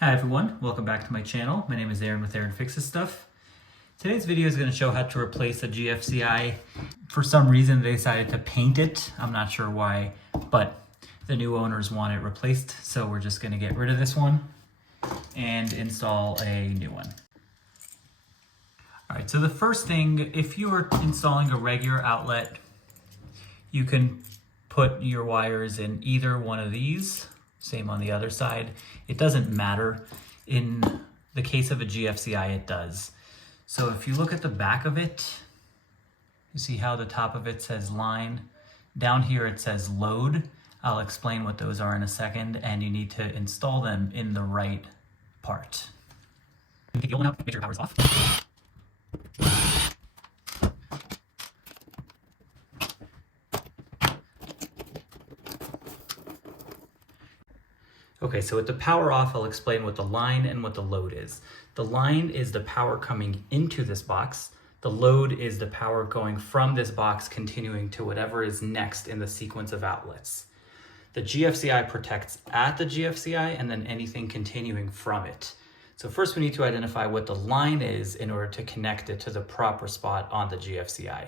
Hi everyone, welcome back to my channel. My name is Aaron with Aaron Fixes Stuff. Today's video is going to show how to replace a GFCI. For some reason they decided to paint it. I'm not sure why, but the new owners want it replaced, so we're just going to get rid of this one and install a new one. Alright, so the first thing, if you are installing a regular outlet, you can put your wires in either one of these. Same on the other side. It doesn't matter. In the case of a GFCI, it does. So if you look at the back of it, you see how the top of it says line. Down here it says load. I'll explain what those are in a second, and you need to install them in the right part. Take the old one out, make sure your power's off. Okay, so with the power off, I'll explain what the line and what the load is. The line is the power coming into this box. The load is the power going from this box continuing to whatever is next in the sequence of outlets. The GFCI protects at the GFCI and then anything continuing from it. So first we need to identify what the line is in order to connect it to the proper spot on the GFCI.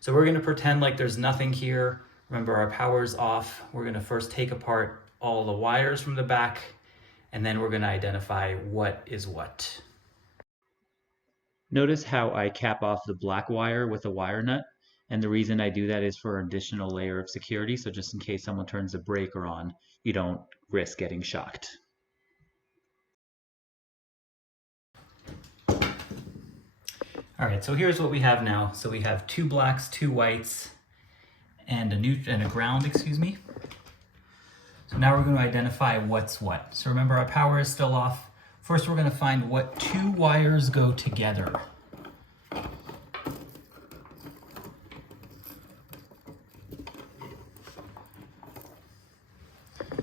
So we're gonna pretend like there's nothing here. Remember, our power's off. We're gonna first take apart all the wires from the back, and then we're going to identify what is what. Notice how I cap off the black wire with a wire nut, and the reason I do that is for an additional layer of security, so just in case someone turns the breaker on, you don't risk getting shocked. Alright, so here's what we have now. So we have two blacks, two whites, and a ground, excuse me. So now we're going to identify what's what. So remember, our power is still off. First, we're going to find what two wires go together.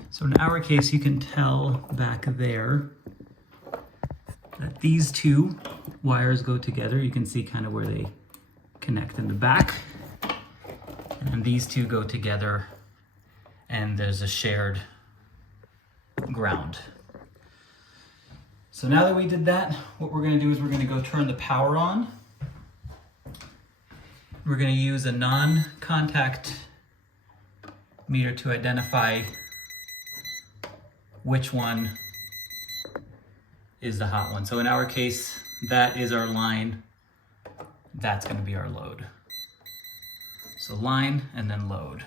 So in our case, you can tell back there that these two wires go together. You can see kind of where they connect in the back. And these two go together, and there's a shared ground. So now that we did that, what we're going to do is we're going to go turn the power on. We're going to use a non-contact meter to identify which one is the hot one. So in our case, that is our line. That's going to be our load. So line and then load.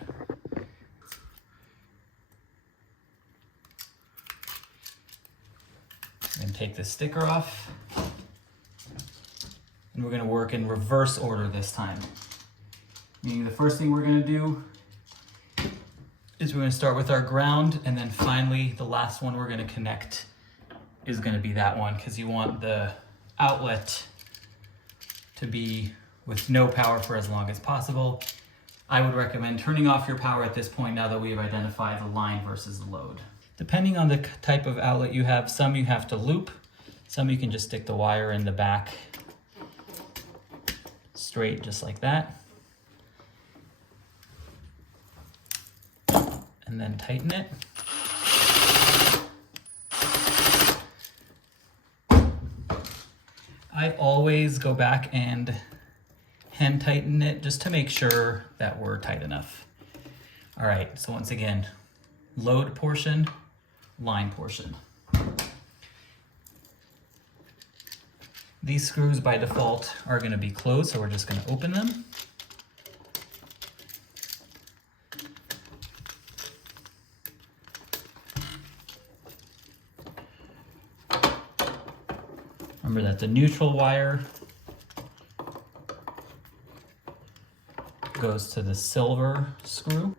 And take the sticker off, and we're going to work in reverse order this time. Meaning the first thing we're going to do is we're going to start with our ground, and then finally the last one we're going to connect is going to be that one, because you want the outlet to be with no power for as long as possible. I would recommend turning off your power at this point now that we have identified the line versus the load. Depending on the type of outlet you have, some you have to loop, some you can just stick the wire in the back straight, just like that. And then tighten it. I always go back and hand tighten it just to make sure that we're tight enough. All right, so once again, load portion, line portion. These screws by default are going to be closed, so we're just going to open them. Remember that the neutral wire goes to the silver screw.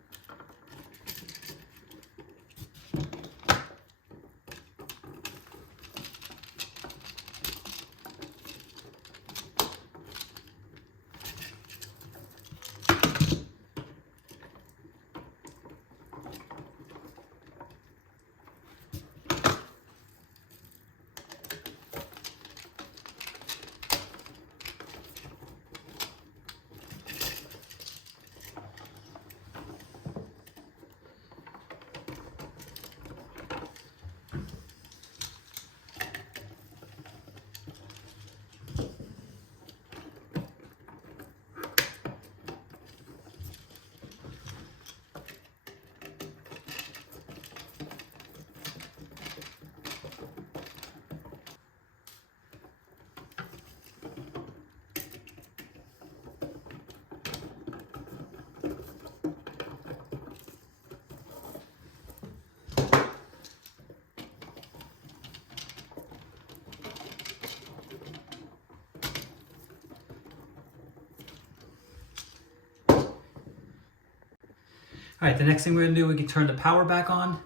All right, the next thing we're gonna do, we can turn the power back on,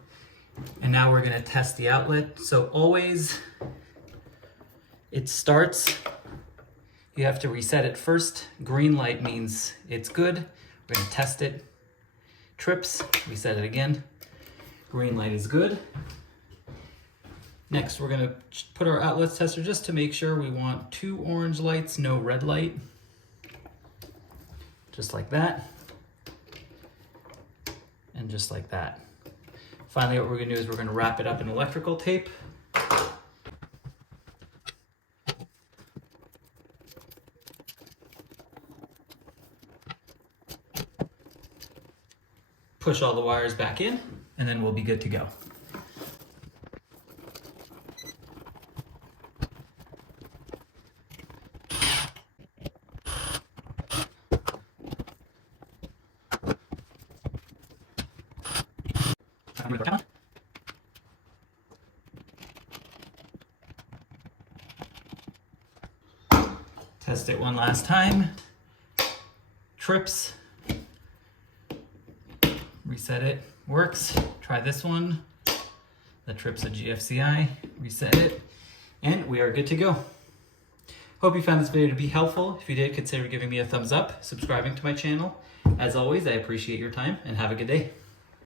and now we're gonna test the outlet. So always, it starts, you have to reset it first. Green light means it's good. We're gonna test it. Trips, reset it again. Green light is good. Next, we're gonna put our outlets tester just to make sure. We want 2 orange lights, no red light. Just like that. And just like that. Finally, what we're gonna do is we're gonna wrap it up in electrical tape. Push all the wires back in, and then we'll be good to go. Test it one last time. Trips. Reset it. Works. Try this one. The trips a GFCI. Reset it. And we are good to go. Hope you found this video to be helpful. If you did, consider giving me a thumbs up, subscribing to my channel. As always, I appreciate your time and have a good day.